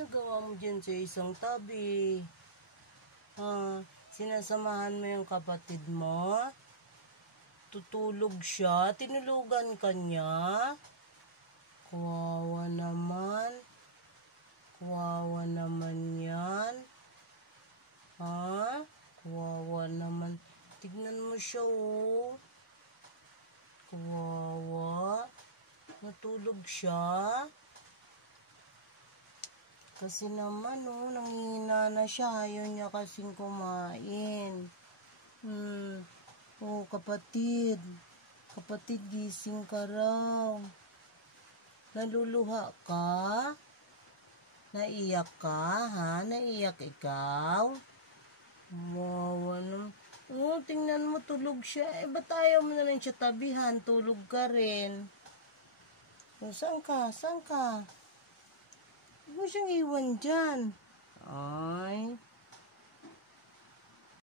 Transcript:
ginagawa mo dyan sa isang tabi? Sinasamahan mo yung kapatid mo? Tutulog siya? Tinulugan ka niya? Kawawa naman. Kawawa naman yan. Kawawa naman. Tignan mo siya, oh. Kawawa. Natulog siya. Kasi naman, oh, nanghihina na siya. Ayaw niya kasing kumain. Oh, kapatid. Kapatid, gising ka raw. Naluluha ka? Naiyak ka, ha? Naiyak ikaw? Wawa naman. Oh, tingnan mo, tulog siya. Ba't ayaw mo na lang siya tabihan? Tulog ka rin. Oh, saan ka? Saan ka? Huwag mo siyang iwan dyan.